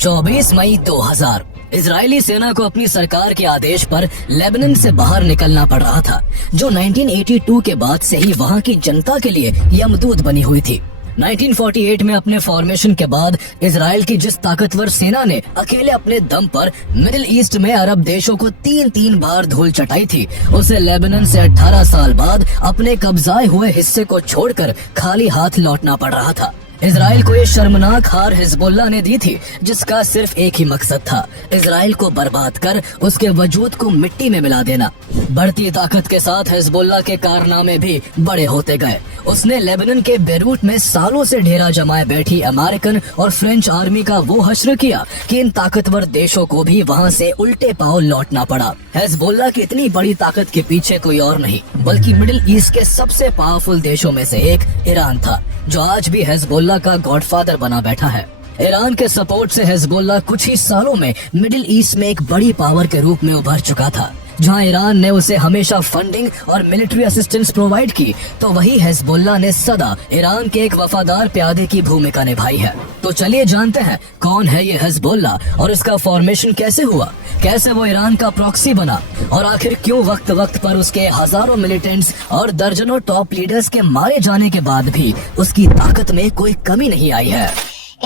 24 मई 2000 Israeli सेना को अपनी सरकार के आदेश पर लेबनान से बाहर निकलना पड़ रहा था, जो 1982 के बाद से ही वहां की जनता के लिए यमदूत बनी हुई थी। 1948 में अपने फॉर्मेशन के बाद इजराइल की जिस ताकतवर सेना ने अकेले अपने दम पर मिडिल ईस्ट में अरब देशों को 3-3 बार धूल चटाई थी, उसे लेबनान से 18 साल बाद अपने कब्जाए हुए हिस्से को छोड़कर खाली हाथ लौटना पड़ रहा था। इजराइल को ये शर्मनाक हार हिजबुल्लाह ने दी थी, जिसका सिर्फ एक ही मकसद था, इजराइल को बर्बाद कर उसके वजूद को मिट्टी में मिला देना। बढ़ती ताकत के साथ हिजबुल्लाह के कारनामे भी बड़े होते गए। उसने लेबनान के बेरूट में सालों से डेरा जमाए बैठी अमेरिकन और फ्रेंच आर्मी का वो हश्र किया कि इन ताकतवर देशों को भी वहाँ से उल्टे पांव लौटना पड़ा। हिजबुल्लाह की इतनी बड़ी ताकत के पीछे कोई और नहीं बल्कि मिडिल ईस्ट के सबसे पावरफुल देशों में से एक ईरान था, जो आज भी हिजबुल्लाह का गॉडफादर बना बैठा है। ईरान के सपोर्ट से हिजबुल्लाह कुछ ही सालों में मिडिल ईस्ट में एक बड़ी पावर के रूप में उभर चुका था। जहां ईरान ने उसे हमेशा फंडिंग और मिलिट्री असिस्टेंस प्रोवाइड की, तो वही हिजबुल्लाह ने सदा ईरान के एक वफादार प्यादे की भूमिका निभाई है। तो चलिए जानते हैं कौन है ये हिजबुल्लाह और इसका फॉर्मेशन कैसे हुआ, कैसे वो ईरान का प्रॉक्सी बना और आखिर क्यों वक्त वक्त पर उसके हजारों मिलिटेंट्स और दर्जनों टॉप लीडर्स के मारे जाने के बाद भी उसकी ताकत में कोई कमी नहीं आई है।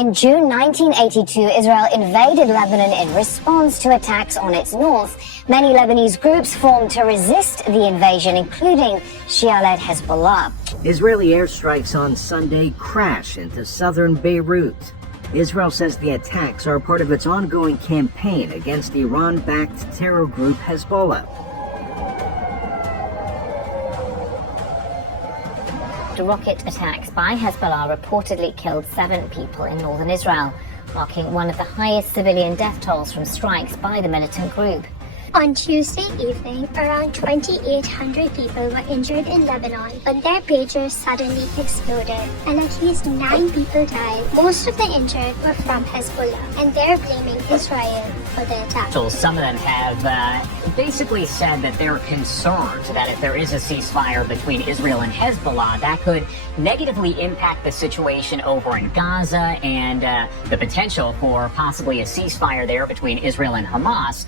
In June 1982, Israel invaded Lebanon in response to attacks on its north. Many Lebanese groups formed to resist the invasion, including Shia-led Hezbollah. Israeli airstrikes on Sunday crashed into southern Beirut. Israel says the attacks are part of its ongoing campaign against Iran-backed terror group Hezbollah. Rocket attacks by Hezbollah reportedly killed 7 people in northern Israel, marking one of the highest civilian death tolls from strikes by the militant group. On Tuesday evening, around 2,800 people were injured in Lebanon when their pagers suddenly exploded and at least 9 people died. Most of the injured were from Hezbollah and they're blaming Israel for the attack. So some of them have basically said that they're concerned that if there is a ceasefire between Israel and Hezbollah, that could negatively impact the situation over in Gaza and the potential for possibly a ceasefire there between Israel and Hamas.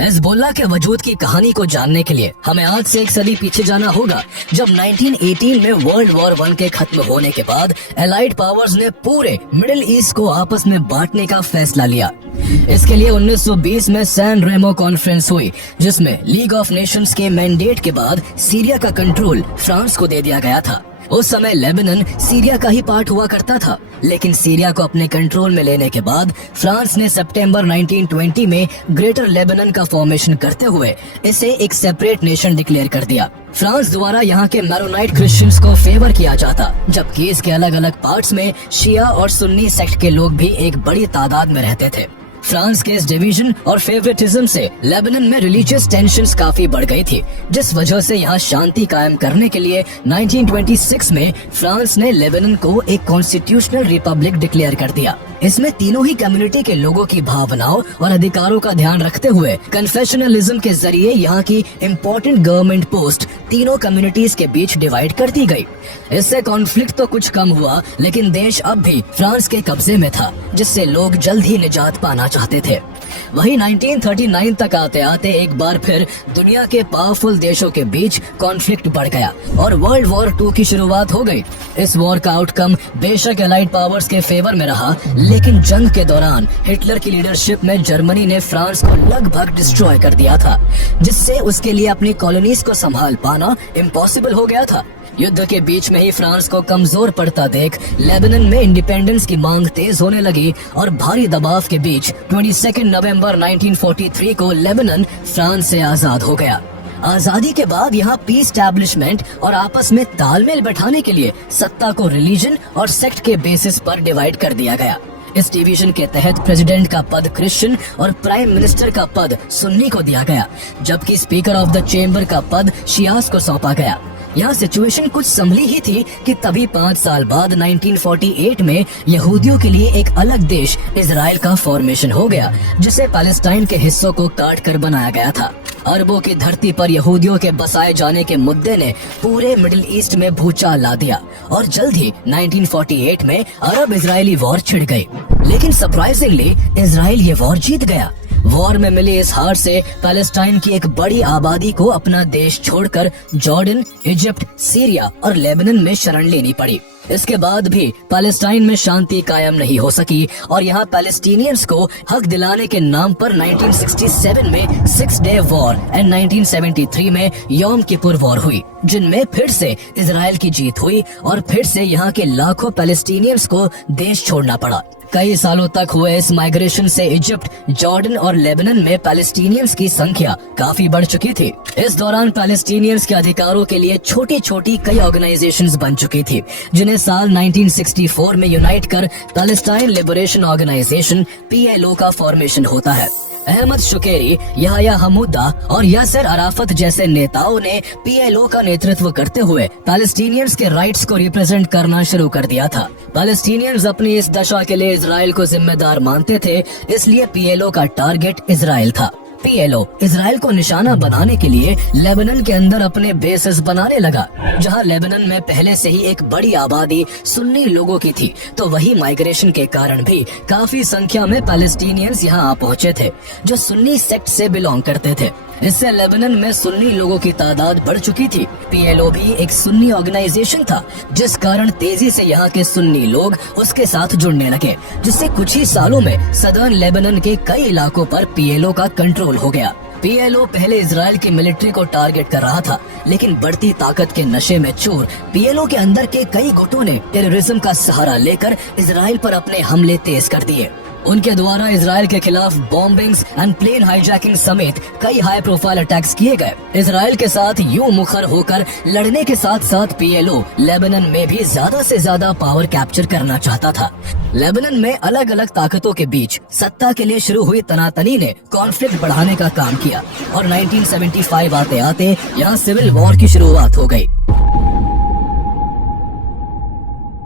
Hezbollah के वजूद की कहानी को जानने के लिए हमें आज से एक सदी पीछे जाना होगा, जब 1918 में वर्ल्ड वॉर 1 के खत्म होने के बाद एलाइड पावर्स ने पूरे मिडिल ईस्ट को आपस में बांटने का फैसला लिया। इसके लिए 1920 में सैन रेमो कॉन्फ्रेंस हुई, जिसमें लीग ऑफ नेशंस के मैंडेट के बाद सीरिया का कंट्रोल फ्रांस को दे दिया गया था। उस समय लेबनान सीरिया का ही पार्ट हुआ करता था, लेकिन सीरिया को अपने कंट्रोल में लेने के बाद फ्रांस ने सितंबर 1920 में ग्रेटर लेबनान का फॉर्मेशन करते हुए इसे एक सेपरेट नेशन डिक्लेयर कर दिया। फ्रांस द्वारा यहाँ के मैरोनाइट क्रिश्चियंस को फेवर किया जाता, जबकि इसके अलग अलग पार्ट्स में शिया और सुन्नी सेक्ट के लोग भी एक बड़ी तादाद में रहते थे। फ्रांस के इस डिवीजन और फेवरेटिज्म से लेबनान में रिलीजियस टेंशन्स काफी बढ़ गई थी, जिस वजह से यहाँ शांति कायम करने के लिए 1926 में फ्रांस ने लेबनान को एक कॉन्स्टिट्यूशनल रिपब्लिक डिक्लेयर कर दिया। इसमें तीनों ही कम्युनिटी के लोगों की भावनाओं और अधिकारों का ध्यान रखते हुए कन्फेशनलिज्म के जरिए यहाँ की इम्पोर्टेंट गवर्नमेंट पोस्ट तीनों कम्युनिटीज के बीच डिवाइड कर दी गई। इससे कॉन्फ्लिक्ट तो कुछ कम हुआ, लेकिन देश अब भी फ्रांस के कब्जे में था, जिससे लोग जल्द ही निजात पाना चाहते थे। वही 1939 तक आते आते एक बार फिर दुनिया के पावरफुल देशों के बीच कॉन्फ्लिक्ट बढ़ गया और वर्ल्ड वॉर 2 की शुरुआत हो गई। इस वॉर का आउटकम बेशक एलाइड पावर्स के फेवर में रहा, लेकिन जंग के दौरान हिटलर की लीडरशिप में जर्मनी ने फ्रांस को लगभग डिस्ट्रॉय कर दिया था, जिससे उसके लिए अपनी कॉलोनीज को संभाल पाना इम्पॉसिबल हो गया था। युद्ध के बीच में ही फ्रांस को कमजोर पड़ता देख लेबनान में इंडिपेंडेंस की मांग तेज होने लगी और भारी दबाव के बीच 22 नवंबर 1943 को लेबनान फ्रांस से आजाद हो गया। आजादी के बाद यहाँ पीस एस्टैब्लिशमेंट और आपस में तालमेल बैठाने के लिए सत्ता को रिलीजन और सेक्ट के बेसिस पर डिवाइड कर दिया गया। इस डिवीजन के तहत प्रेसिडेंट का पद क्रिश्चियन और प्राइम मिनिस्टर का पद सुन्नी को दिया गया, जबकि स्पीकर ऑफ द चेंबर का पद शियास को सौंपा गया। यहाँ सिचुएशन कुछ संभली ही थी कि तभी 5 साल बाद 1948 में यहूदियों के लिए एक अलग देश इजराइल का फॉर्मेशन हो गया, जिसे पैलेस्टाइन के हिस्सों को काट कर बनाया गया था। अरबों की धरती पर यहूदियों के बसाए जाने के मुद्दे ने पूरे मिडिल ईस्ट में भूचाल ला दिया और जल्द ही 1948 में अरब इजरायली वॉर छिड़ गई। लेकिन सरप्राइजिंगली इजराइल ये वॉर जीत गया। वॉर में मिली इस हार से पैलेस्टाइन की एक बड़ी आबादी को अपना देश छोड़कर जॉर्डन, इजिप्ट, सीरिया और लेबनान में शरण लेनी पड़ी। इसके बाद भी पैलेस्टाइन में शांति कायम नहीं हो सकी और यहाँ पैलेस्टीनियंस को हक दिलाने के नाम पर 1967 में 6 डे वॉर एंड 1973 में यौम किपुर वॉर हुई, जिनमें फिर से इजराइल की जीत हुई और फिर से यहाँ के लाखों पैलेस्टीनियंस को देश छोड़ना पड़ा। कई सालों तक हुए इस माइग्रेशन से इजिप्ट, जॉर्डन और लेबनान में पैलेस्टीनियंस की संख्या काफी बढ़ चुकी थी। इस दौरान पैलेस्टीनियंस के अधिकारों के लिए छोटी छोटी कई ऑर्गेनाइजेशंस बन चुकी थी, जिन्हें साल 1964 में यूनाइट कर पैलेस्टाइन लिबरेशन ऑर्गेनाइजेशन PLO का फॉर्मेशन होता है। अहमद शुकेरी, याह्या हमूदा और यासर अराफत जैसे नेताओं ने PLO का नेतृत्व करते हुए पैलेस्टीनियंस के राइट्स को रिप्रेजेंट करना शुरू कर दिया था। पैलेस्टीनियंस अपनी इस दशा के लिए इजराइल को जिम्मेदार मानते थे, इसलिए PLO का टारगेट इजराइल था। PLO इजराइल को निशाना बनाने के लिए लेबनान के अंदर अपने बेसेस बनाने लगा, जहां लेबनान में पहले से ही एक बड़ी आबादी सुन्नी लोगों की थी, तो वही माइग्रेशन के कारण भी काफी संख्या में पैलेस्टीनियंस यहां आ पहुंचे थे, जो सुन्नी सेक्ट से बिलोंग करते थे। इससे लेबनान में सुन्नी लोगों की तादाद बढ़ चुकी थी। PLO भी एक सुन्नी ऑर्गेनाइजेशन था, जिस कारण तेजी से यहाँ के सुन्नी लोग उसके साथ जुड़ने लगे, जिससे कुछ ही सालों में सदर्न लेबनान के कई इलाकों पर PLO का कंट्रोल हो गया। PLO पहले इजराइल की मिलिट्री को टारगेट कर रहा था, लेकिन बढ़ती ताकत के नशे में चूर PLO के अंदर के कई गुटों ने टेररिज्म का सहारा लेकर इजराइल पर अपने हमले तेज कर दिए। उनके द्वारा इजराइल के खिलाफ बॉम्बिंग्स एंड प्लेन हाईजैकिंग समेत कई हाई प्रोफाइल अटैक्स किए गए। इजराइल के साथ यूं मुखर होकर लड़ने के साथ साथ PLO लेबनान में भी ज्यादा से ज्यादा पावर कैप्चर करना चाहता था। लेबनान में अलग अलग ताकतों के बीच सत्ता के लिए शुरू हुई तनातनी ने कॉन्फ्लिक्ट बढ़ाने का काम किया और 1975 आते आते यहाँ सिविल वॉर की शुरुआत हो गई।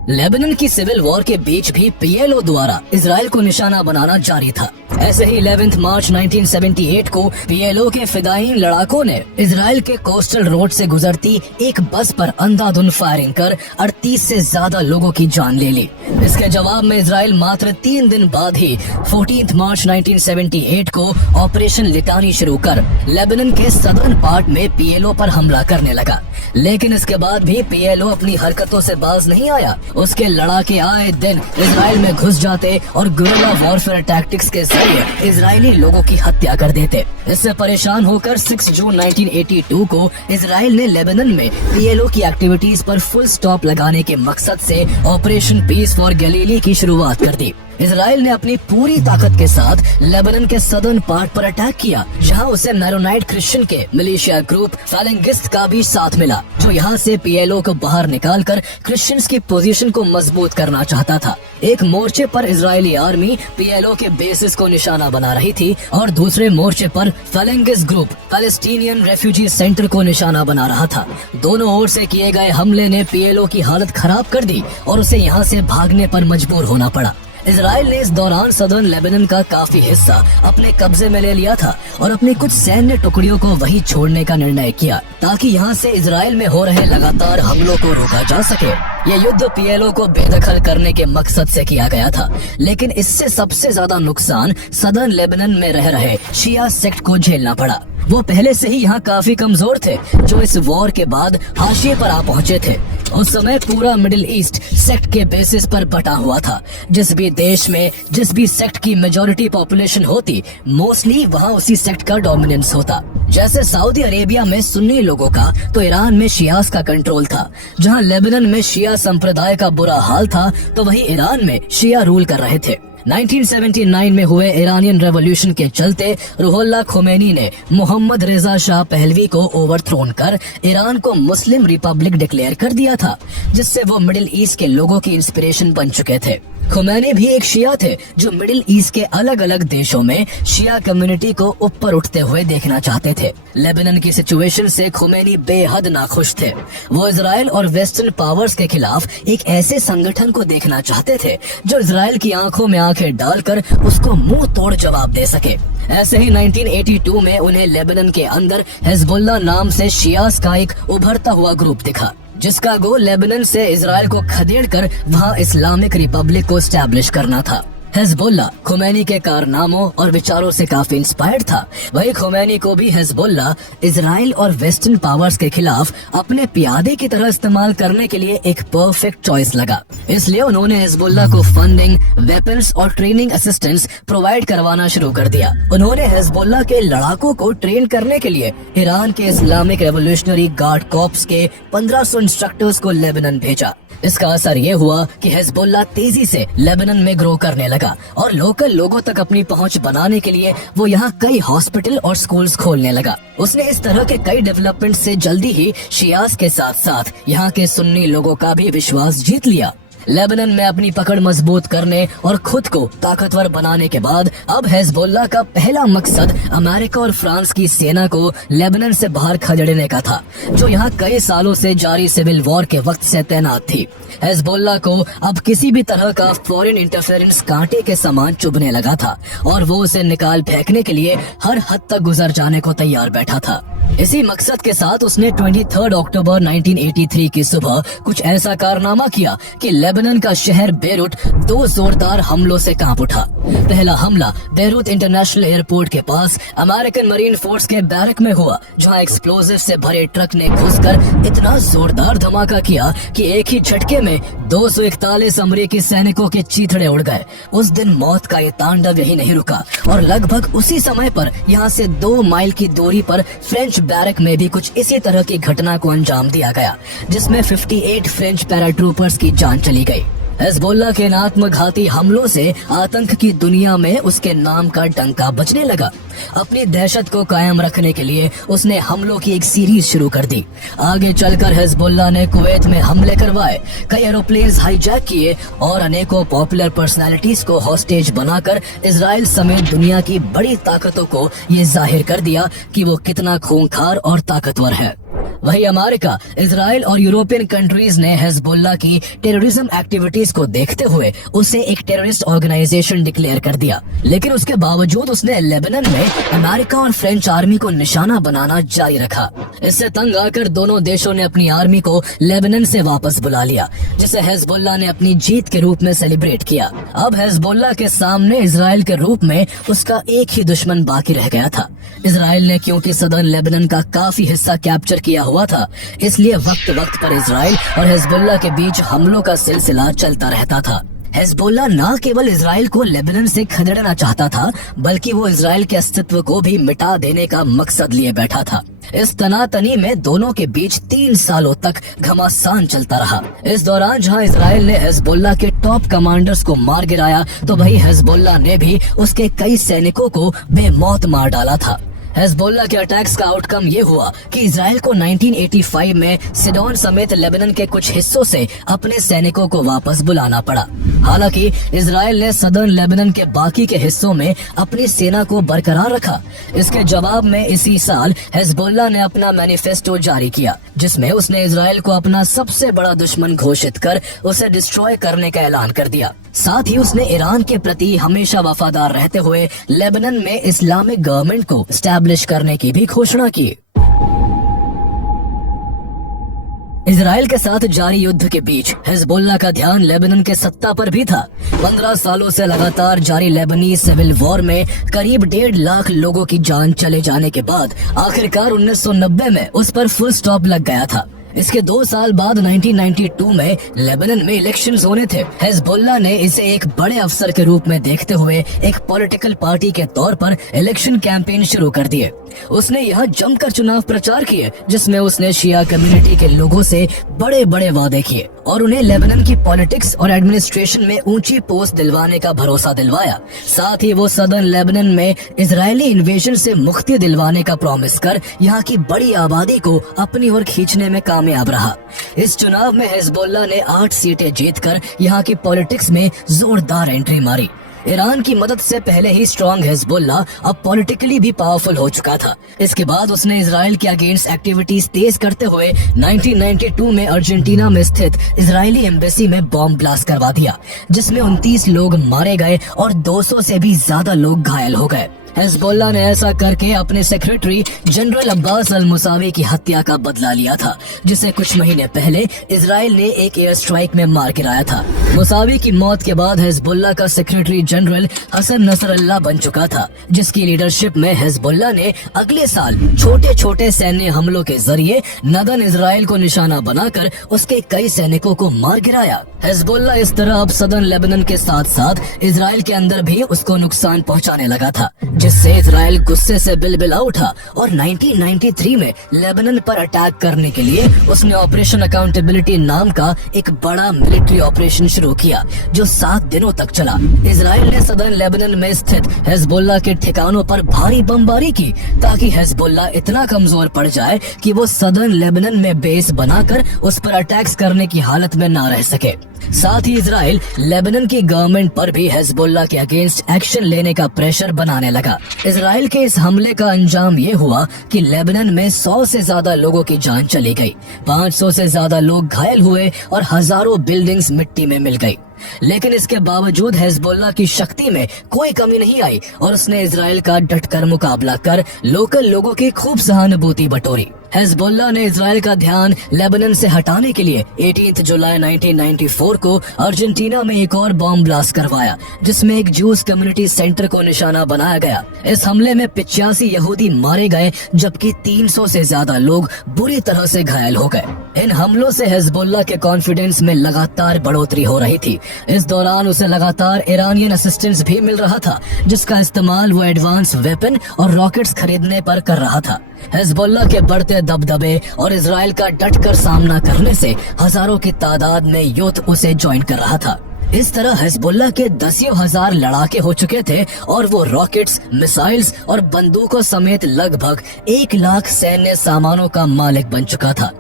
लेबनान की सिविल वॉर के बीच भी PLO द्वारा इजराइल को निशाना बनाना जारी था। ऐसे ही 11 मार्च 1978 को PLO के फिदायीन लड़ाकों ने इजराइल के कोस्टल रोड से गुजरती एक बस पर अंधाधुंध फायरिंग कर 38 से ज्यादा लोगों की जान ले ली। इसके जवाब में इजराइल मात्र 3 दिन बाद ही 14 मार्च 1978 को ऑपरेशन लिटानी शुरू कर लेबनान के सदर्न पार्ट में PLO पर हमला करने लगा। लेकिन इसके बाद भी PLO अपनी हरकतों से बाज नहीं आया। उसके लड़ाके आए दिन इजराइल में घुस जाते और गुरिल्ला वॉरफेयर टैक्टिक्स के जरिए इजरायली लोगों की हत्या कर देते। इससे परेशान होकर 6 जून 1982 को इजराइल ने लेबनान में PLO की एक्टिविटीज पर फुल स्टॉप लगाने के मकसद से ऑपरेशन पीस फॉर गलीली की शुरुआत कर दी। इजराइल ने अपनी पूरी ताकत के साथ लेबनान के सदर्न पार्ट पर अटैक किया, जहां उसे मैरोनाइट क्रिश्चियन के मिलिशिया ग्रुप फैलेंगिस्ट का भी साथ मिला, जो यहां से PLO को बाहर निकालकर क्रिश्चियंस की पोजीशन को मजबूत करना चाहता था। एक मोर्चे पर इजरायली आर्मी PLO के बेसिस को निशाना बना रही थी और दूसरे मोर्चे पर फैलेंगिस्ट ग्रुप पैलेस्टीनियन रेफ्यूजी सेंटर को निशाना बना रहा था। दोनों ओर से किए गए हमले ने PLO की हालत खराब कर दी और उसे यहाँ से भागने पर मजबूर होना पड़ा। इजराइल ने इस दौरान सदर्न लेबनान का काफी हिस्सा अपने कब्जे में ले लिया था और अपनी कुछ सैन्य टुकड़ियों को वहीं छोड़ने का निर्णय किया, ताकि यहाँ से इजराइल में हो रहे लगातार हमलों को रोका जा सके। यह युद्ध PLO को बेदखल करने के मकसद से किया गया था, लेकिन इससे सबसे ज्यादा नुकसान सदर्न लेबनान में रह रहे शिया सेक्ट को झेलना पड़ा। वो पहले से ही यहाँ काफी कमजोर थे, जो इस वॉर के बाद हाशिए पर आ पहुँचे थे। उस समय पूरा मिडिल ईस्ट सेक्ट के बेसिस पर बटा हुआ था। जिस भी देश में जिस भी सेक्ट की मेजॉरिटी पॉपुलेशन होती, मोस्टली वहाँ उसी सेक्ट का डोमिनेंस होता। जैसे सऊदी अरेबिया में सुन्नी लोगों का, तो ईरान में शियास का कंट्रोल था। जहाँ लेबनान में शिया संप्रदाय का बुरा हाल था, तो वही ईरान में शिया रूल कर रहे थे। 1979 में हुए ईरानियन रेवोल्यूशन के चलते रुहुल्लाह खोमेनी ने मोहम्मद रेजा शाह पहलवी को ओवरथ्रोन कर ईरान को मुस्लिम रिपब्लिक डिक्लेयर कर दिया था, जिससे वो मिडिल ईस्ट के लोगों की इंस्पिरेशन बन चुके थे। खुमैनी भी एक शिया थे जो मिडिल ईस्ट के अलग अलग देशों में शिया कम्युनिटी को ऊपर उठते हुए देखना चाहते थे। लेबनान की सिचुएशन से खुमैनी बेहद नाखुश थे। वो इजराइल और वेस्टर्न पावर्स के खिलाफ एक ऐसे संगठन को देखना चाहते थे जो इजराइल की आंखों में आंखें डालकर उसको मुंह तोड़ जवाब दे सके। ऐसे ही 1982 में उन्हें लेबनान के अंदर हिजबुल्लाह नाम से शियास का एक उभरता हुआ ग्रुप दिखा, जिसका गोल लेबनान से इजराइल को खदेड़कर वहां इस्लामिक रिपब्लिक को स्टैब्लिश करना था। हिजबुल्लाह खुमैनी के कारनामों और विचारों से काफी इंस्पायर्ड था। वही खुमैनी को भी हिजबुल्लाह इजराइल और वेस्टर्न पावर्स के खिलाफ अपने प्यादे की तरह इस्तेमाल करने के लिए एक परफेक्ट चॉइस लगा। इसलिए उन्होंने हिजबुल्लाह को फंडिंग, वेपन्स और ट्रेनिंग असिस्टेंस प्रोवाइड करवाना शुरू कर दिया। उन्होंने हिजबुल्लाह के लड़ाकों को ट्रेन करने के लिए ईरान के इस्लामिक रेवोल्यूशनरी गार्ड कॉर्प्स के 1500 इंस्ट्रक्टर्स को लेबनान भेजा। इसका असर ये हुआ कि हिजबुल्लाह तेजी से लेबनान में ग्रो करने लगा और लोकल लोगों तक अपनी पहुंच बनाने के लिए वो यहाँ कई हॉस्पिटल और स्कूल्स खोलने लगा। उसने इस तरह के कई डेवलपमेंट से जल्दी ही शियास के साथ साथ यहाँ के सुन्नी लोगों का भी विश्वास जीत लिया। लेबनान में अपनी पकड़ मजबूत करने और खुद को ताकतवर बनाने के बाद अब हिजबुल्लाह का पहला मकसद अमेरिका और फ्रांस की सेना को लेबनान से बाहर खदेड़ने का था, जो यहाँ कई सालों से जारी सिविल वॉर के वक्त से तैनात थी। हिजबुल्लाह को अब किसी भी तरह का फॉरेन इंटरफेरेंस कांटे के समान चुभने लगा था और वो उसे निकाल फेंकने के लिए हर हद तक गुजर जाने को तैयार बैठा था। इसी मकसद के साथ उसने 23 अक्टूबर 1983 की सुबह कुछ ऐसा कारनामा किया कि लेबनान का शहर बेरूट 2 जोरदार हमलों से कांप उठा। पहला हमला बेरूट इंटरनेशनल एयरपोर्ट के पास अमेरिकन मरीन फोर्स के बैरक में हुआ, जहां एक्सप्लोजिव से भरे ट्रक ने घुसकर इतना जोरदार धमाका किया कि एक ही झटके में 241 अमेरिकी सैनिकों के चीथड़े उड़ गए। उस दिन मौत का ये तांडव यही नहीं रुका और लगभग उसी समय पर यहाँ से 2 माइल की दूरी पर फ्रेंच बैरक में भी कुछ इसी तरह की घटना को अंजाम दिया गया, जिसमें 58 फ्रेंच पैराट्रूपर्स की जान चली गई। हिजबुल्लाह के आत्मघाती हमलों से आतंक की दुनिया में उसके नाम का डंका बजने लगा। अपनी दहशत को कायम रखने के लिए उसने हमलों की एक सीरीज शुरू कर दी। आगे चलकर हिजबुल्लाह ने कुवैत में हमले करवाए, कई एरोप्लेन्स हाईजैक किए और अनेकों पॉपुलर पर्सनालिटीज को हॉस्टेज बनाकर इजराइल समेत दुनिया की बड़ी ताकतों को ये जाहिर कर दिया कि वो कितना खूंखार और ताकतवर है। वही अमेरिका, इजराइल और यूरोपियन कंट्रीज ने हिजबुल्लाह की टेररिज्म एक्टिविटीज को देखते हुए उसे एक टेररिस्ट ऑर्गेनाइजेशन डिक्लेयर कर दिया, लेकिन उसके बावजूद उसने लेबनान में अमेरिका और फ्रेंच आर्मी को निशाना बनाना जारी रखा। इससे तंग आकर दोनों देशों ने अपनी आर्मी को लेबनान से वापस बुला लिया, जिसे हिजबुल्लाह ने अपनी जीत के रूप में सेलिब्रेट किया। अब हिजबुल्लाह के सामने इजराइल के रूप में उसका एक ही दुश्मन बाकी रह गया था। इजराइल ने क्योंकि सदर्न लेबनान का काफी हिस्सा कैप्चर किया हुआ था, इसलिए वक्त वक्त पर इजराइल और हिजबुल्लाह के बीच हमलों का सिलसिला चलता रहता था। हिजबुल्लाह न केवल इजराइल को लेबनान से खदेड़ना चाहता था, बल्कि वो इजराइल के अस्तित्व को भी मिटा देने का मकसद लिए बैठा था। इस तनातनी में दोनों के बीच 3 सालों तक घमासान चलता रहा। इस दौरान जहां इजराइल ने हिजबुल्लाह के टॉप कमांडर्स को मार गिराया, तो वही हिजबुल्लाह ने भी उसके कई सैनिकों को बेमौत मार डाला था। हिजबुल्लाह के अटैक्स का आउटकम ये हुआ कि इजराइल को 1985 में सिडोन समेत लेबनान के कुछ हिस्सों से अपने सैनिकों को वापस बुलाना पड़ा। हालांकि इजराइल ने सदर्न लेबनान के बाकी के हिस्सों में अपनी सेना को बरकरार रखा। इसके जवाब में इसी साल हिजबुल्लाह ने अपना मैनिफेस्टो जारी किया, जिसमें उसने इजराइल को अपना सबसे बड़ा दुश्मन घोषित कर उसे डिस्ट्रॉय करने का ऐलान कर दिया। साथ ही उसने ईरान के प्रति हमेशा वफादार रहते हुए लेबनान में इस्लामिक गवर्नमेंट को स्टैब्लिश करने की भी घोषणा की। इजराइल के साथ जारी युद्ध के बीच हिजबुल्लाह का ध्यान लेबनान के सत्ता पर भी था। 15 सालों से लगातार जारी लेबनीज सिविल वॉर में करीब 1.5 लाख लोगों की जान चले जाने के बाद आखिरकार 1990 में उस पर फुल स्टॉप लग गया था। इसके 2 साल बाद 1992 में लेबनान में इलेक्शंस होने थे। हिजबुल्लाह ने इसे एक बड़े अवसर के रूप में देखते हुए एक पॉलिटिकल पार्टी के तौर पर इलेक्शन कैंपेन शुरू कर दिए। उसने यहाँ जमकर चुनाव प्रचार किए, जिसमें उसने शिया कम्युनिटी के लोगों से बड़े बड़े वादे किए। और उन्हें लेबनान की पॉलिटिक्स और एडमिनिस्ट्रेशन में ऊंची पोस्ट दिलवाने का भरोसा दिलवाया। साथ ही वो सदर्न लेबनान में इजरायली इन्वेजन से मुक्ति दिलवाने का प्रॉमिस कर यहाँ की बड़ी आबादी को अपनी ओर खींचने में कामयाब रहा। इस चुनाव में हिजबुल्लाह ने 8 सीटें जीतकर यहाँ की पॉलिटिक्स में जोरदार एंट्री मारी। ईरान की मदद से पहले ही स्ट्रॉन्ग हिजबुल्लाह अब पॉलिटिकली भी पावरफुल हो चुका था। इसके बाद उसने इजराइल के अगेंस्ट एक्टिविटीज तेज करते हुए 1992 में अर्जेंटीना में स्थित इजरायली एम्बेसी में बॉम्ब ब्लास्ट करवा दिया, जिसमें 29 लोग मारे गए और 200 से भी ज्यादा लोग घायल हो गए। हिजबुल्लाह ने ऐसा करके अपने सेक्रेटरी जनरल अब्बास अल मुसावी की हत्या का बदला लिया था, जिसे कुछ महीने पहले इजराइल ने एक एयर स्ट्राइक में मार गिराया था। मुसावी की मौत के बाद हिजबुल्लाह का सेक्रेटरी जनरल हसन नसरल्लाह बन चुका था, जिसकी लीडरशिप में हिजबुल्लाह ने अगले साल छोटे छोटे सैन्य हमलों के जरिए नदन इजराइल को निशाना बनाकर उसके कई सैनिकों को मार गिराया। हिजबुल्लाह इस तरह अब सदर्न लेबनान के साथ साथ इजराइल के अंदर भी उसको नुकसान पहुंचाने लगा था, जिससे इजराइल गुस्से से बिलबिला उठा और 1993 में लेबनान पर अटैक करने के लिए उसने ऑपरेशन अकाउंटेबिलिटी नाम का एक बड़ा मिलिट्री ऑपरेशन शुरू किया, जो 7 दिनों तक चला। इजराइल ने सदर्न लेबनान में स्थित हिजबुल्लाह के ठिकानों पर भारी बमबारी की, ताकि हिजबुल्लाह इतना कमजोर पड़ जाए कि वो सदर्न लेबनान में बेस बनाकर उस पर अटैक्स करने की हालत में न रह सके। साथ ही इजराइल लेबनान की गवर्नमेंट पर भी हिजबुल्लाह के अगेंस्ट एक्शन लेने का प्रेशर बनाने लगा। इजराइल के इस हमले का अंजाम ये हुआ कि लेबनान में 100 से ज्यादा लोगों की जान चली गई, 500 से ज्यादा लोग घायल हुए और हजारों बिल्डिंग्स मिट्टी में मिल गई। लेकिन इसके बावजूद हिजबुल्लाह की शक्ति में कोई कमी नहीं आई और उसने इजराइल का डटकर मुकाबला कर लोकल लोगों की खूब सहानुभूति बटोरी। हिजबुल्लाह ने इजराइल का ध्यान लेबनान से हटाने के लिए 18 जुलाई 1994 को अर्जेंटीना में एक और बॉम्ब ब्लास्ट करवाया, जिसमें एक जूस कम्युनिटी सेंटर को निशाना बनाया गया। इस हमले में 85 यहूदी मारे गए, जबकि 300 से ज्यादा लोग बुरी तरह से घायल हो गए। इन हमलों से हिजबुल्लाह के कॉन्फिडेंस में लगातार बढ़ोतरी हो रही थी। इस दौरान उसे लगातार ईरानियन असिस्टेंस भी मिल रहा था, जिसका इस्तेमाल वो एडवांस वेपन और रॉकेट्स खरीदने पर कर रहा था। हिजबुल्लाह के बढ़ते दबदबे और इजराइल का डटकर सामना करने से हजारों की तादाद में यूथ उसे ज्वाइन कर रहा था। इस तरह हिजबुल्लाह के 10,000 लड़ाके हो चुके थे और वो रॉकेट्स, मिसाइल्स और बंदूकों समेत लगभग 1 लाख सैन्य सामानों का मालिक बन चुका था।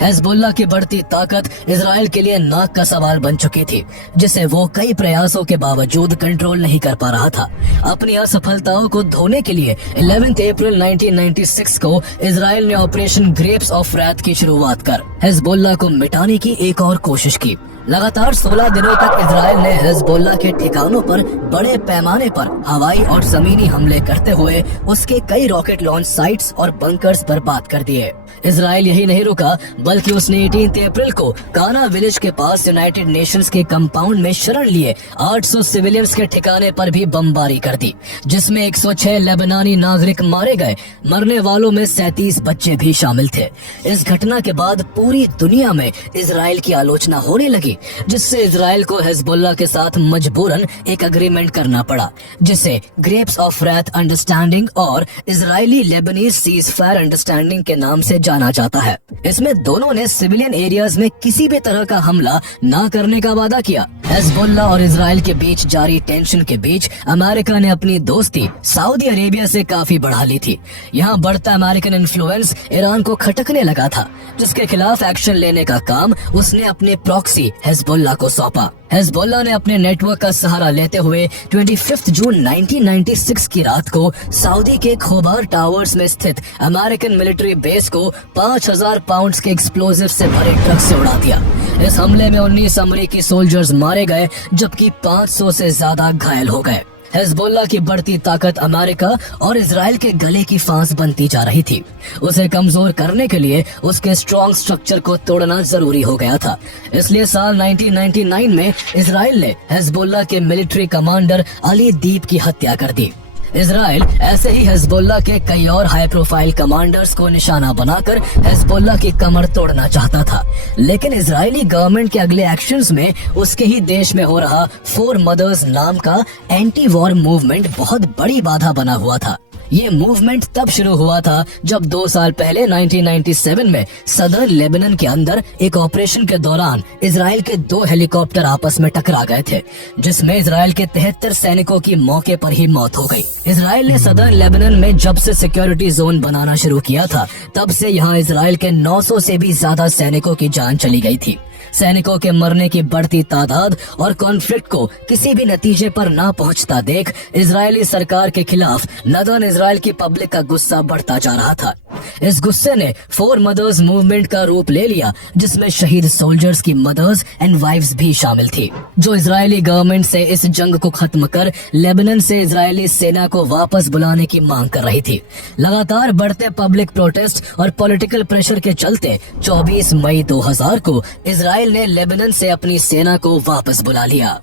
हिजबुल्लाह की बढ़ती ताकत इजराइल के लिए नाक का सवाल बन चुकी थी, जिसे वो कई प्रयासों के बावजूद कंट्रोल नहीं कर पा रहा था। अपनी असफलताओं को धोने के लिए 11 अप्रैल 1996 को इजराइल ने ऑपरेशन ग्रेप्स ऑफ रैथ की शुरुआत कर हिजबुल्लाह को मिटाने की एक और कोशिश की। लगातार 16 दिनों तक इजराइल ने हिजबुल्लाह के ठिकानों पर बड़े पैमाने पर हवाई और जमीनी हमले करते हुए उसके कई रॉकेट लॉन्च साइट्स और बंकर्स बर्बाद कर दिए। इजराइल यही नहीं रुका, बल्कि उसने 18 अप्रैल को काना विलेज के पास यूनाइटेड नेशंस के कंपाउंड में शरण लिए 800 सिविलियंस के ठिकाने पर भी बमबारी कर दी, जिसमें 106 लेबनानी नागरिक मारे गए। मरने वालों में 37 बच्चे भी शामिल थे। इस घटना के बाद पूरी दुनिया में इजराइल की आलोचना होने लगी, जिससे इजराइल को हिजबुल्लाह के साथ मजबूरन एक एग्रीमेंट करना पड़ा, जिसे ग्रेप्स ऑफ रैथ अंडरस्टैंडिंग और Israeli Lebanese cease fire understanding के नाम से जाना जाता है। इसमें दोनों ने सिविलियन एरियाज में किसी भी तरह का हमला न करने का वादा किया। हिजबुल्लाह और इजराइल के बीच जारी टेंशन के बीच अमेरिका ने अपनी दोस्ती सऊदी अरेबिया से काफी बढ़ा ली थी। यहाँ बढ़ता अमेरिकन इन्फ्लुएंस ईरान को खटकने लगा था, जिसके खिलाफ एक्शन लेने का काम उसने अपने प्रॉक्सी हिजबुल्लाह को सौंपा। हिजबुल्लाह ने अपने नेटवर्क का सहारा लेते हुए 25 जून 1996 की रात को सऊदी के खोबार टावर्स में स्थित अमेरिकन मिलिट्री बेस को 5000 पाउंड के एक्सप्लोजिव से भरे ट्रक से उड़ा दिया। इस हमले में 19 अमेरिकी सोल्जर्स मारे गए, जबकि 500 से ज्यादा घायल हो गए। हिजबुल्लाह की बढ़ती ताकत अमेरिका और इजराइल के गले की फांस बनती जा रही थी। उसे कमजोर करने के लिए उसके स्ट्रॉन्ग स्ट्रक्चर को तोड़ना जरूरी हो गया था। इसलिए साल 1999 में इजराइल ने हिजबुल्लाह के मिलिट्री कमांडर अली दीप की हत्या कर दी। इजराइल ऐसे ही हिजबुल्लाह के कई और हाई प्रोफाइल कमांडर्स को निशाना बनाकर हिजबुल्लाह की कमर तोड़ना चाहता था, लेकिन इजरायली गवर्नमेंट के अगले एक्शंस में उसके ही देश में हो रहा 4 मदर्स नाम का एंटी वॉर मूवमेंट बहुत बड़ी बाधा बना हुआ था। ये मूवमेंट तब शुरू हुआ था जब 2 साल पहले 1997 में सदर्न लेबनान के अंदर एक ऑपरेशन के दौरान इजराइल के 2 हेलीकॉप्टर आपस में टकरा गए थे, जिसमें इजराइल के 73 सैनिकों की मौके पर ही मौत हो गई। इजराइल ने सदर्न लेबनान में जब से सिक्योरिटी जोन बनाना शुरू किया था, तब से यहाँ इजराइल के 900 से भी ज्यादा सैनिकों की जान चली गई थी। सैनिकों के मरने की बढ़ती तादाद और कॉन्फ्लिक्ट को किसी भी नतीजे पर ना पहुंचता देख इजरायली सरकार के खिलाफ नदर्न इजराइल की पब्लिक का गुस्सा बढ़ता जा रहा था। इस गुस्से ने 4 मदर्स मूवमेंट का रूप ले लिया, जिसमें शहीद सोल्जर्स की मदर्स एंड वाइफ्स भी शामिल थी, जो इजरायली गवर्नमेंट से इस जंग को खत्म कर लेबनान से इजरायली सेना को वापस बुलाने की मांग कर रही थी। लगातार बढ़ते पब्लिक प्रोटेस्ट और पॉलिटिकल प्रेशर के चलते 24 मई 2000 को इजराइल ने लेबनान से अपनी सेना को वापस बुला लिया।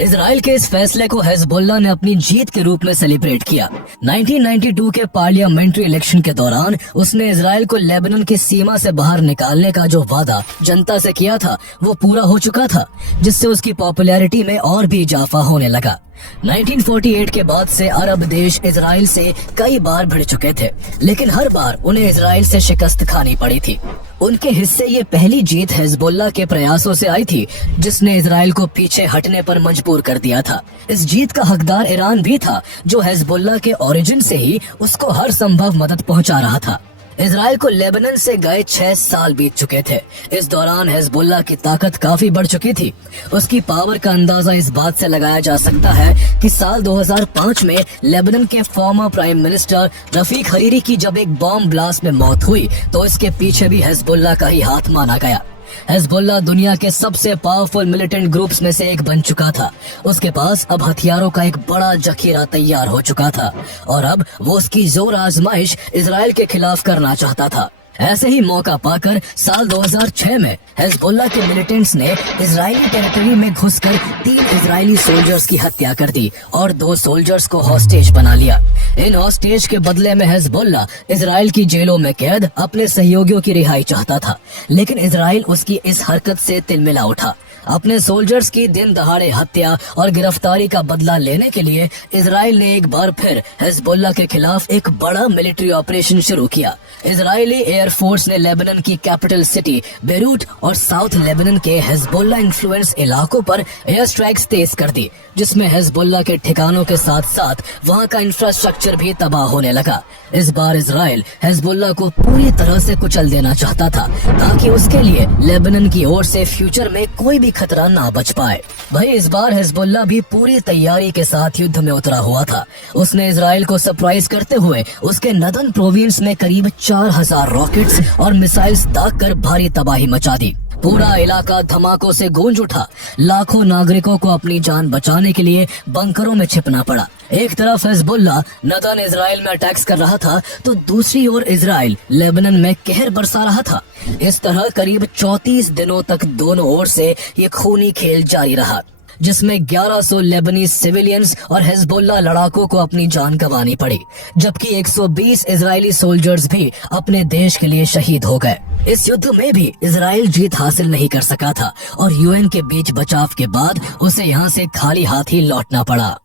इजराइल के इस फैसले को हिजबुल्लाह ने अपनी जीत के रूप में सेलिब्रेट किया। 1992 के पार्लियामेंट्री इलेक्शन के दौरान उसने इजराइल को लेबनान की सीमा से बाहर निकालने का जो वादा जनता से किया था वो पूरा हो चुका था, जिससे उसकी पॉपुलैरिटी में और भी इजाफा होने लगा। 1948 के बाद से अरब देश इजराइल से कई बार भिड़ चुके थे, लेकिन हर बार उन्हें इजराइल से शिकस्त खानी पड़ी थी। उनके हिस्से ये पहली जीत हिजबुल्लाह के प्रयासों से आई थी, जिसने इजराइल को पीछे हटने पर मजबूर कर दिया था। इस जीत का हकदार ईरान भी था, जो हिजबुल्लाह के ओरिजिन से ही उसको हर संभव मदद पहुंचा रहा था। इजराइल को लेबनान से गए 6 साल बीत चुके थे। इस दौरान हिजबुल्लाह की ताकत काफी बढ़ चुकी थी। उसकी पावर का अंदाजा इस बात से लगाया जा सकता है कि साल 2005 में लेबनान के former prime minister Rafiq Hariri की जब एक बॉम्ब ब्लास्ट में मौत हुई, तो इसके पीछे भी हिजबुल्लाह का ही हाथ माना गया। हिजबुल्लाह दुनिया के सबसे पावरफुल मिलिटेंट ग्रुप्स में से एक बन चुका था। उसके पास अब हथियारों का एक बड़ा जखीरा तैयार हो चुका था और अब वो उसकी जोर आजमाइश इजराइल के खिलाफ करना चाहता था। ऐसे ही मौका पाकर साल 2006 में हिजबुल्लाह के मिलिटेंट्स ने इजरायली टेरिटरी में घुसकर 3 इजरायली सोल्जर्स की हत्या कर दी और 2 सोल्जर्स को हॉस्टेज बना लिया। इन हॉस्टेज के बदले में हिजबुल्लाह इजराइल की जेलों में कैद अपने सहयोगियों की रिहाई चाहता था, लेकिन इजराइल उसकी इस हरकत से तिलमिला उठा। अपने सोल्जर्स की दिन दहाड़े हत्या और गिरफ्तारी का बदला लेने के लिए इजराइल ने एक बार फिर हिजबुल्लाह के खिलाफ एक बड़ा मिलिट्री ऑपरेशन शुरू किया। इजरायली एयरफोर्स ने लेबनान की कैपिटल सिटी बेरूट और साउथ लेबनान के हिजबुल्लाह इन्फ्लुएंस इलाकों पर एयर स्ट्राइक्स तेज कर दी, जिसमें हिजबुल्लाह के ठिकानों के साथ साथ वहां का इंफ्रास्ट्रक्चर भी तबाह होने लगा। इस बार इजराइल हिजबुल्लाह को पूरी तरह से कुचल देना चाहता था, ताकि उसके लिए लेबनान की ओर से फ्यूचर में कोई भी खतरा ना बच पाए। भाई इस बार हिजबुल्लाह भी पूरी तैयारी के साथ युद्ध में उतरा हुआ था। उसने इजराइल को सरप्राइज करते हुए उसके नदन प्रोविंस में करीब 4000 रॉकेट्स और मिसाइल्स दागकर भारी तबाही मचा दी। पूरा इलाका धमाकों से गूंज उठा। लाखों नागरिकों को अपनी जान बचाने के लिए बंकरों में छिपना पड़ा। एक तरफ हिजबुल्लाह नदन इजराइल में अटैक्स कर रहा था, तो दूसरी ओर इजराइल लेबनान में कहर बरसा रहा था। इस तरह करीब 34 दिनों तक दोनों ओर से ये खूनी खेल जारी रहा, जिसमें 1100 लेबनीज सिविलियंस और हिजबुल्लाह लड़ाकों को अपनी जान गंवानी पड़ी, जबकि 120 इजरायली सोल्जर्स भी अपने देश के लिए शहीद हो गए। इस युद्ध में भी इजराइल जीत हासिल नहीं कर सका था और यूएन के बीच बचाव के बाद उसे यहाँ से खाली हाथ ही लौटना पड़ा।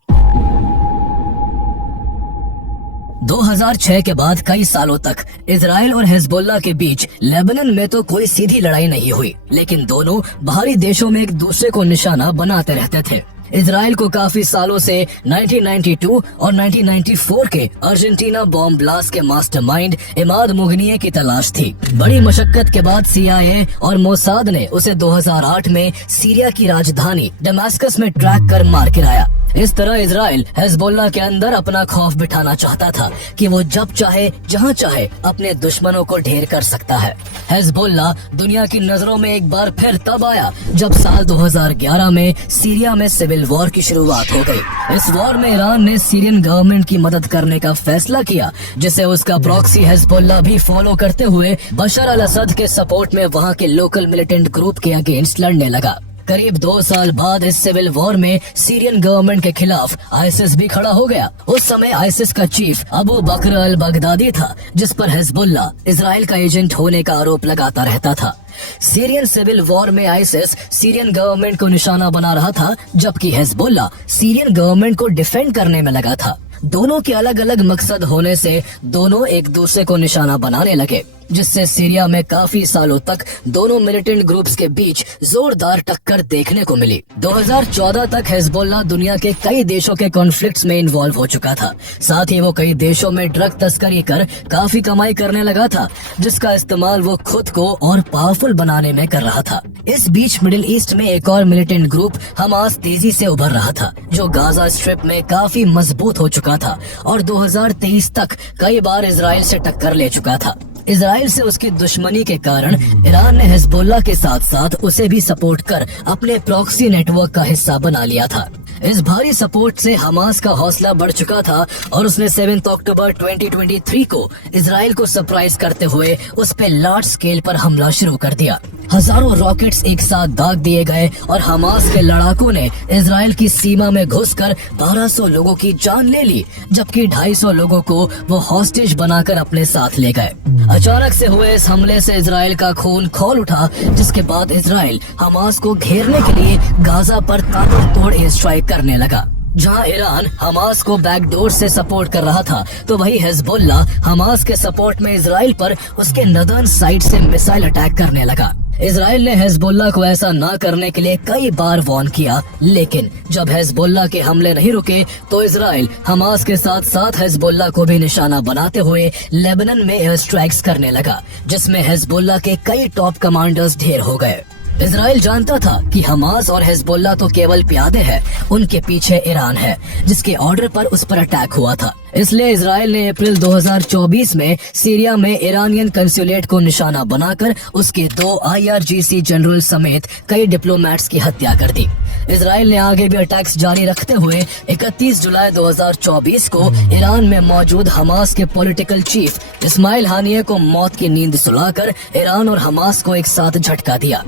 2006 के बाद कई सालों तक इजराइल और हिजबुल्लाह के बीच लेबनान में तो कोई सीधी लड़ाई नहीं हुई, लेकिन दोनों बाहरी देशों में एक दूसरे को निशाना बनाते रहते थे। इजराइल को काफी सालों से 1992 और 1994 के अर्जेंटीना बॉम्ब ब्लास्ट के मास्टरमाइंड इमाद मुगनिये की तलाश थी। बड़ी मशक्कत के बाद CIA और मोसाद ने उसे 2008 में सीरिया की राजधानी दमास्कस में ट्रैक कर मार गिराया। इस तरह इजराइल हिजबुल्लाह के अंदर अपना खौफ बिठाना चाहता था कि वो जब चाहे जहां चाहे अपने दुश्मनों को ढेर कर सकता है। हिजबुल्लाह दुनिया की नजरों में एक बार फिर तब आया जब साल 2011 में सीरिया में सिविल वॉर की शुरुआत हो गई। इस वॉर में ईरान ने सीरियन गवर्नमेंट की मदद करने का फैसला किया, जिसे उसका प्रॉक्सी हिजबुल्लाह भी फॉलो करते हुए बशर अल असद के सपोर्ट में वहां के लोकल मिलिटेंट ग्रुप के अगेंस्ट लड़ने लगा। करीब 2 साल बाद इस सिविल वॉर में सीरियन गवर्नमेंट के खिलाफ आईसिस भी खड़ा हो गया। उस समय आईसिस का चीफ अबू बकर अल बगदादी था, जिस पर हिजबुल्लाह इजराइल का एजेंट होने का आरोप लगाता रहता था। सीरियन सिविल वॉर में आईसिस सीरियन गवर्नमेंट को निशाना बना रहा था, जबकि हिजबुल्लाह सीरियन गवर्नमेंट को डिफेंड करने में लगा था। दोनों के अलग अलग मकसद होने से दोनों एक दूसरे को निशाना बनाने लगे, जिससे सीरिया में काफी सालों तक दोनों मिलिटेंट ग्रुप्स के बीच जोरदार टक्कर देखने को मिली। 2014 तक हिजबुल्लाह दुनिया के कई देशों के कॉन्फ्लिक्ट्स में इन्वॉल्व हो चुका था। साथ ही वो कई देशों में ड्रग तस्करी कर काफी कमाई करने लगा था, जिसका इस्तेमाल वो खुद को और पावरफुल बनाने में कर रहा था। इस बीच मिडिल ईस्ट में एक और मिलिटेंट ग्रुप हमास तेजी से उभर रहा था, जो गाजा स्ट्रिप में काफी मजबूत हो चुका था और 2023 तक कई बार इजराइल से टक्कर ले चुका था। इजराइल से उसकी दुश्मनी के कारण ईरान ने हिजबुल्लाह के साथ साथ उसे भी सपोर्ट कर अपने प्रॉक्सी नेटवर्क का हिस्सा बना लिया था। इस भारी सपोर्ट से हमास का हौसला बढ़ चुका था और उसने 7 अक्टूबर 2023 को इजराइल को सरप्राइज करते हुए उस पे लार्ज स्केल पर हमला शुरू कर दिया। हजारों रॉकेट्स एक साथ दाग दिए गए और हमास के लड़ाकों ने इजराइल की सीमा में घुसकर 1200 लोगों की जान ले ली, जबकि 250 लोगों को वो हॉस्टेज बनाकर अपने साथ ले गए। अचानक से हुए इस हमले से इजराइल का खून खौल उठा, जिसके बाद इजराइल हमास को घेरने के लिए गाजा पर ताबड़तोड़ एयर स्ट्राइक करने लगा। जहां ईरान हमास को बैकडोर से सपोर्ट कर रहा था, तो वही हिजबुल्लाह हमास के सपोर्ट में इजराइल पर उसके नदर्न साइड से मिसाइल अटैक करने लगा। इजराइल ने हिजबुल्लाह को ऐसा ना करने के लिए कई बार वार्न किया, लेकिन जब हिजबुल्लाह के हमले नहीं रुके तो इजराइल हमास के साथ साथ हिजबुल्लाह को भी निशाना बनाते हुए लेबनान में एयर स्ट्राइक्स करने लगा, जिसमें हिजबुल्लाह के कई टॉप कमांडर्स ढेर हो गए। इजराइल जानता था कि हमास और हिजबुल्लाह तो केवल प्यादे हैं, उनके पीछे ईरान है, जिसके ऑर्डर पर उस पर अटैक हुआ था। इसलिए इजराइल ने अप्रैल 2024 में सीरिया में ईरानियन कंसुलेट को निशाना बनाकर उसके 2 IRGC जनरल समेत कई डिप्लोमेट्स की हत्या कर दी। इजराइल ने आगे भी अटैक्स जारी रखते हुए 31 जुलाई 2024 को ईरान में मौजूद हमास के पॉलिटिकल चीफ इस्माइल हानिये को मौत की नींद सुलाकर ईरान और हमास को एक साथ झटका दिया।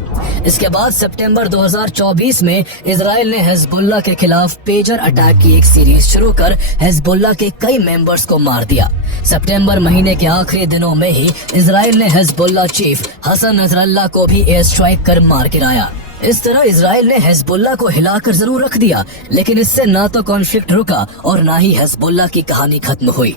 इसके बाद सितंबर 2024 में इजराइल ने हिजबुल्लाह के खिलाफ पेजर अटैक की एक सीरीज शुरू कर हिजबुल्लाह के कई मेंबर्स को मार दिया। सितंबर महीने के आखिरी दिनों में ही इजराइल ने हिजबुल्लाह चीफ हसन नसरल्लाह को भी एयर स्ट्राइक कर मार गिराया। इस तरह इजराइल ने हिजबुल्लाह को हिलाकर जरूर रख दिया, लेकिन इससे ना तो कॉन्फ्लिक्ट रुका और ना ही हिजबुल्लाह की कहानी खत्म हुई।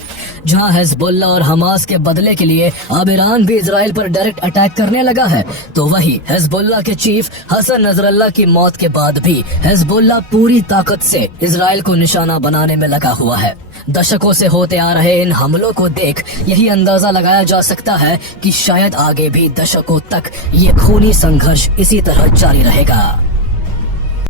जहां हिजबुल्लाह और हमास के बदले के लिए अब ईरान भी इजराइल पर डायरेक्ट अटैक करने लगा है, तो वही हिजबुल्लाह के चीफ हसन नसरल्लाह की मौत के बाद भी हिजबुल्लाह पूरी ताकत से इजराइल को निशाना बनाने में लगा हुआ है। दशकों से होते आ रहे इन हमलों को देख यही अंदाजा लगाया जा सकता है कि शायद आगे भी दशकों तक ये खूनी संघर्ष इसी तरह जारी रहेगा।